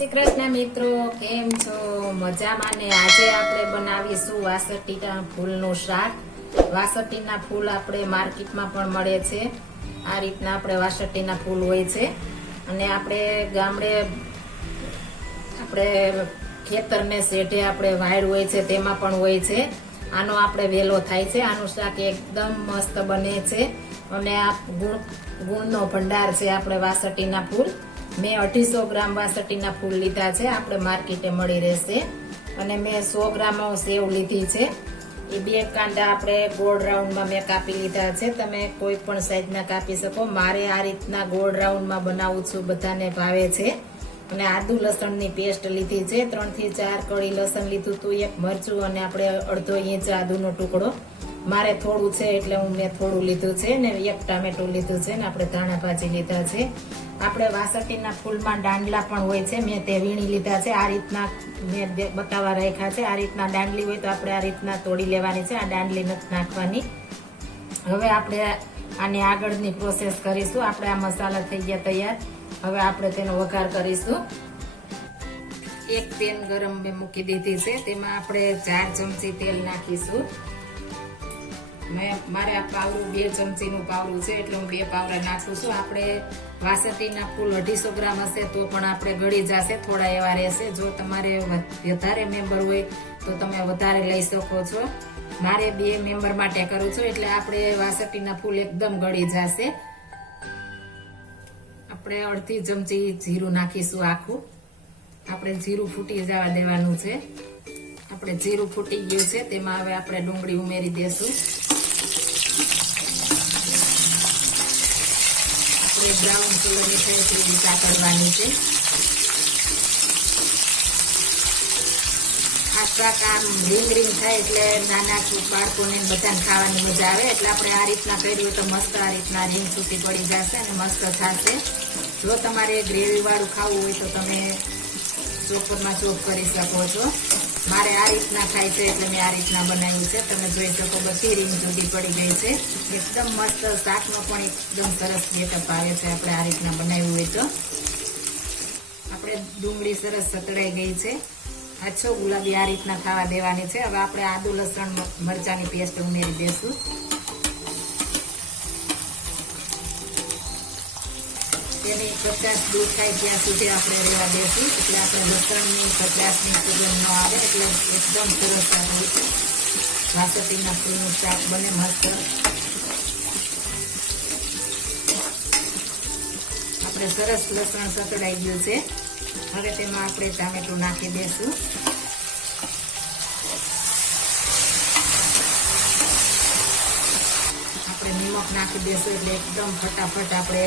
શ્રી કૃષ્ણ મિત્રો, કેમ છો? મજામાં ને આજે આપણે બનાવીશું વાસટીના ફૂલનું શાક. વાસટીના ફૂલ આપણે માર્કેટમાં પણ મળે છે. આ રીતના આપણે વાસટીના ફૂલ હોય છે. અને આપણે ગામડે, આપણે ખેતરને શેઢે આપણે વાયર હોય છે, તેમાં પણ હોય છે. આનો આપણે વેલો થાય છે. આનું શાક એકદમ મસ્ત બને છે. અને આ ગુણ, ગુણનો ભંડાર છે આપણે વાસટીના ફૂલ. મેં અઢીસો ગ્રામ વાસટીના ફૂલ લીધા છે. આપણે માર્કેટે મળી રહેશે. અને મેં સો ગ્રામ સેવ લીધી છે. એ બે કાંડા આપણે ગોળ રાઉન્ડમાં મેં કાપી લીધા છે. તમે કોઈ પણ સાઈઝના કાપી શકો. મારે આ રીતના ગોળ રાઉન્ડમાં બનાવું છું, બધાને ભાવે છે. અને આદુ લસણની પેસ્ટ લીધી છે. ત્રણથી ચાર કળી લસણ લીધું હતું એક મરચું અને આપણે અડધો ઇંચ આદુનો ટુકડો. મારે થોડું છે એટલે હું મેં થોડું લીધું છે ને એક ટામેટું લીધું છે ને આપણે ધાણા ભાજી લીધા છે. આપણે વાસટીના ફૂલમાં દાંડલા પણ હોય છે, મેં તે વીણી લીધા છે. આ રીતના મેં બતાવવા રાખ્યા છે. આ રીતના દાંડલી હોય તો આપણે આ રીતના તોડી લેવાની છે, આ દાંડલી નથી નાખવાની. હવે આપણે આની આગળની પ્રોસેસ કરીશું. આપણે આ મસાલા થઈ ગયા તૈયાર. હવે આપણે તેનો વઘાર કરીશું. એક પેન ગરમ મેં મૂકી દીધી છે. તેમાં આપણે ચાર ચમચી તેલ નાખીશું. મેં, મારે આ પાવરું બે ચમચીનું પાવરું છે, એટલે હું બે પાવરા નાખું છું. આપણે વાસતીના ફૂલ અઢીસો ગ્રામ હશે તો પણ આપણે ગળી જશે, થોડા એવા રહેશે. જો તમારે વધારે મેમ્બર હોય તો તમે વધારે લઈ શકો છો. મારે બે મેમ્બર માટે કરું છું, એટલે આપણે વાસતીના ફૂલ એકદમ ગળી જશે. આપણે અડધી ચમચી જીરું નાખીશું આખું. આપણે જીરું ફૂટી જવા દેવાનું છે. આપણે જીરું ફૂટી ગયું છે, તેમાં હવે આપણે ડુંગળી ઉમેરી દેશું. આપણે બ્રાઉન કલરની થાય તેવી કરવાની છે. આટલા કામ રીંગ રીંગ થાય એટલે નાના બાળકોને બધાને ખાવાની મજા આવે. એટલે આપણે આ રીતના કર્યું તો મસ્ત આ રીતના રીંગ છૂટી પડી જશે અને મસ્ત થશે. જો તમારે ગ્રેવી વાળું ખાવું હોય તો તમે ચોપરમાં ચોપ કરી શકો છો. મારે આ રીતના ખાય છે એટલે મેં આ રીતના બનાવ્યું છે. તમે જોઈ શકો બધી રીંગ જુદી પડી ગઈ છે. એકદમ મસ્ત શાકનો પણ એકદમ સરસ ગેટઅપ આવે છે આપણે આ રીતના બનાવ્યું હોય તો. આપણે ડુંગળી સરસ સતળાઈ ગઈ છે. આછો ગુલાબી આ રીતના ખાવા દેવાની છે. હવે આપણે આદુ લસણ, મરચાંની પેસ્ટ ઉમેરી દેશું. તેની કચાશ દૂર થાય ત્યાં સુધી આપણે રહેવા દેશું. એટલે આપણે લસણની કચાશની પ્રોબ્લેમ ન આવે, એટલે એકદમ સરસ આપણું વાસતીના ફૂલનું શાક બને મસ્ત. આપણે સરસ લસણ સતળાઈ ગયું છે. હવે તેમાં આપણે ટામેટું નાખી દેશું. આપણે નિમક નાખી દેશું એટલે એકદમ ફટાફટ આપણે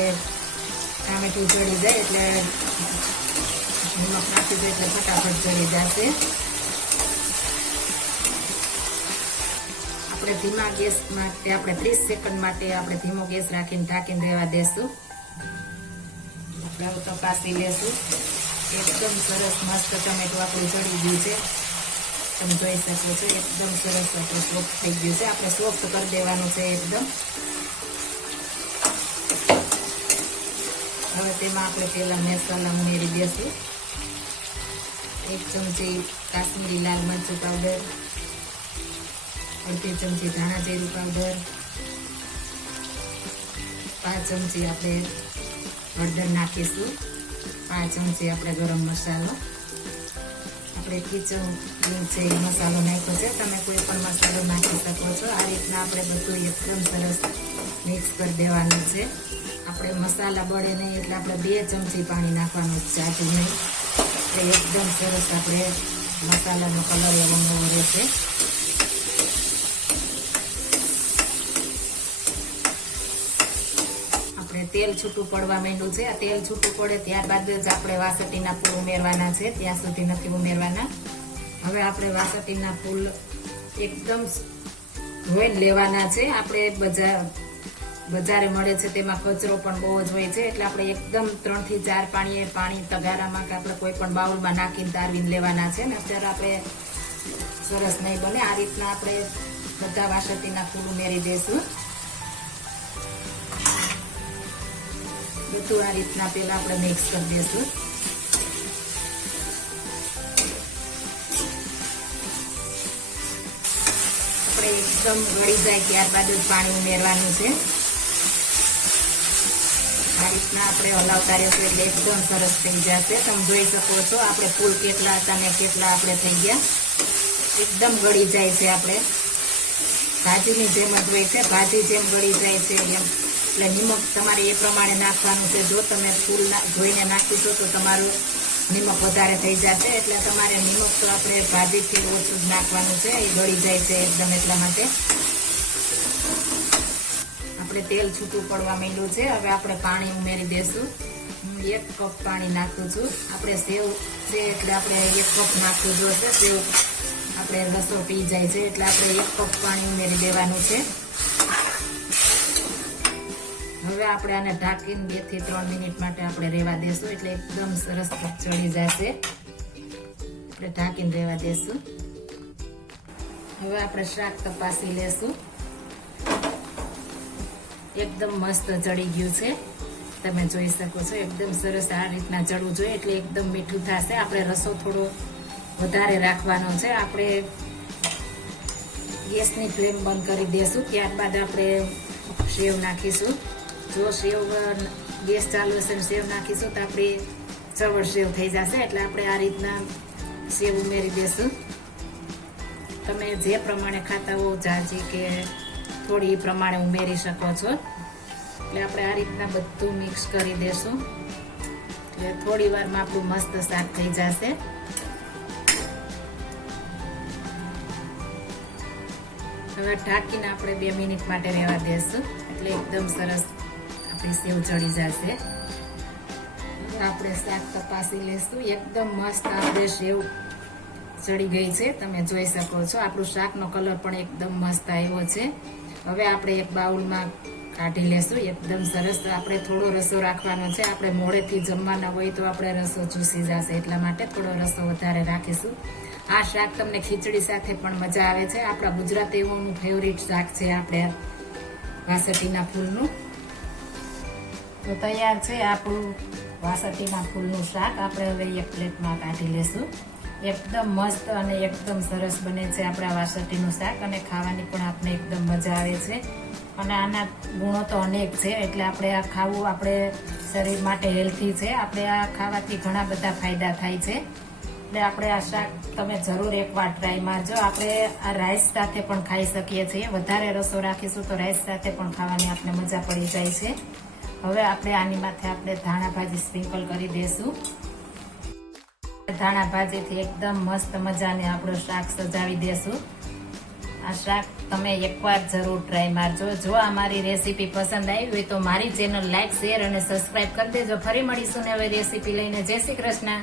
ટામેટું જળી જાય એટલે નિમક નાખી દે એટલે ફટાફટ જળી જશે. આપણે ધીમા ગેસ માટે, આપણે ત્રીસ સેકન્ડ માટે આપણે ધીમો ગેસ રાખીને ઢાંકીને રહેવા દેશું. આપણે તપાસી લેશું. એકદમ સરસ મસ્ત ટમેટું આપણું ચડી ગયું છે. તમે જોઈ શકો છો, એકદમ સરસ આપણું સોફ્ટ થઈ ગયું છે. આપણે સોફ્ટ કરી દેવાનું છે એકદમ. હવે તેમાં આપણે પહેલાં મસાલા ઉમેરી દેશું એક ચમચી કાશ્મીરી લાલ મરચું પાવડર, અડધી ચમચી ધાણા જીરું પાવડર, પાંચ ચમચી આપણે હળદર નાખીશું. પાંચ ચમચી આપણે ગરમ મસાલો. આપણે કિંગ છે મસાલો નાખ્યો છે, તમે કોઈ પણ મસાલો નાખી શકો છો. આ રીતના આપણે બધું એકદમ સરસ મિક્સ કરી દેવાનું છે. આપણે મસાલા બળે નહીં એટલે આપણે બે ચમચી પાણી નાખવાનું છે નહીં. એટલે એકદમ સરસ આપણે મસાલાનો કલર એવો નવો રહેશે આપણે તેલ છૂટું પડવા માંડ્યું છે. આ તેલ છૂટું પડે ત્યારબાદ જ આપણે વાસટીના ફૂલ ઉમેરવાના છે. ત્યાં સુધી નથી ઉમેરવાના. હવે આપણે વાસટીના ફૂલ એકદમ ધોઈને લેવાના છે. આપણે બજાર બજારે મળે છે, તેમાં કચરો પણ બહુ જ હોય છે. એટલે આપણે એકદમ ત્રણથી ચાર પાણીએ પાણી તગારામાં કે આપણે કોઈ પણ બાઉલમાં નાખીને તારવીને લેવાના છે. ને અત્યારે આપણે સરસ નહીં બને. આ રીતના આપણે બધા વાસતીના ફૂલ ઉમેરી દઈશું. બધું આ રીતના પેલા આપણે મિક્સ કરી દઈશું. આપણે એકદમ ગળી જાય ત્યારબાદ જ પાણી ઉમેરવાનું છે. રીતના આપણે હલાવતા રહેશું એટલે એકદમ સરસ થઈ જશે. તમે જોઈ શકો છો, આપણે ફૂલ કેટલા હતા ને કેટલા આપણે થઈ ગયા. એકદમ ગળી જાય છે આપણે. ભાજીની જેમ જ હોય છે, ભાજી જેમ ગળી જાય છે, એમ. એટલે નિમક તમારે એ પ્રમાણે નાખવાનું છે. જો તમે ફૂલ ધોઈને નાખીશો તો તમારું નિમક વધારે થઈ જશે. એટલે તમારે નિમક તો આપણે ભાજીથી ઓછું જ નાખવાનું છે, એ ગળી જાય છે એકદમ એટલા માટે. આપણે તેલ છૂટું પડવા માંડ્યું છે. હવે આપણે પાણી ઉમેરી દેશું. હું એક કપ પાણી નાખું છું. આપણે સેવ છે એટલે આપણે એક કપ નાખવું જોશે. સેવ આપણે રસો પી જાય છે એટલે આપણે એક કપ પાણી ઉમેરી દેવાનું છે. હવે આપણે આને ઢાંકીને બેથી ત્રણ મિનિટ માટે આપણે રહેવા દેશું એટલે એકદમ સરસ ચડી જશે. આપણે ઢાંકીને રહેવા દેશું. હવે આપણે શાક તપાસી લેશું. એકદમ મસ્ત ચડી ગયું છે. તમે જોઈ શકો છો, એકદમ સરસ આ રીતના ચડવું જોઈએ, એટલે એકદમ મીઠું થશે. આપણે રસો થોડો વધારે રાખવાનો છે. આપણે ગેસની ફ્લેમ બંધ કરી દેશું. ત્યારબાદ આપણે સેવ નાખીશું. જો સેવ ગેસ ચાલુ હશે સેવ નાખીશું, તો આપણી ચવડ સેવ થઈ જશે. એટલે આપણે આ રીતના સેવ ઉમેરી દેશું. તમે જે પ્રમાણે ખાતા હો, જાજી કે થોડી એ પ્રમાણે ઉમેરી શકો છો. એટલે આપણે આ રીતના બધું મિક્સ કરી દેશું. એટલે થોડી વારમાં આપણું મસ્ત શાક થઈ જશે. હવે ઢાંકીને આપણે બે મિનિટ માટે રહેવા દેશું. એટલે એકદમ સરસ આપણી સેવ ચડી જશે. આપણે શાક તપાસી લેશું. એકદમ મસ્ત આપણે સેવ ચડી ગઈ છે. તમે જોઈ શકો છો. આપણું શાકનો કલર પણ એકદમ મસ્ત આવ્યો છે. હવે આપણે એક બાઉલમાં કાઢી લેશું. એકદમ સરસ આપણે થોડો રસો રાખવાનો છે. આપણે મોડેથી જમવાના હોય તો આપણે રસો ચૂસી જશે એટલા માટે થોડો રસો વધારે રાખીશું. આ શાક તમને ખીચડી સાથે પણ મજા આવે છે. આપણા ગુજરાતીઓનું ફેવરિટ શાક છે આપણે વાસટીના ફૂલનું. તો તૈયાર છે આપણું વાસટીના ફૂલનું શાક. આપણે હવે એક પ્લેટમાં કાઢી લેશું. એકદમ મસ્ત અને એકદમ સરસ બને છે આપણા વાસટીનું શાક અને ખાવાની પણ આપણે એકદમ મજા આવે છે. અને આના ગુણો તો અનેક છે, એટલે આપણે આ ખાવું આપણે શરીર માટે હેલ્ધી છે. આપણે આ ખાવાથી ઘણા બધા ફાયદા થાય છે. એટલે આપણે આ શાક તમે જરૂર એકવાર ટ્રાય મારજો આપણે આ રાઈસ સાથે પણ ખાઈ શકીએ છીએ. વધારે રસો રાખીશું તો રાઈસ સાથે પણ ખાવાની આપણે મજા પડી જાય છે. હવે આપણે આની માથે આપણે ધાણા ભાજી સ્પ્રિંકલ કરી દઈશું ધાણા ભાજીથી એકદમ મસ્ત મજાને આપણું શાક સજાવી દેશું. આ શાક તમે એકવાર જરૂર ટ્રાય મારજો. જો આ મારી રેસીપી પસંદ આવી હોય તો મારી ચેનલ લાઈક શેર અને સબસ્ક્રાઇબ કરી દેજો. ફરી મળીશું ને હવે રેસીપી લઈને. જય શ્રી કૃષ્ણ.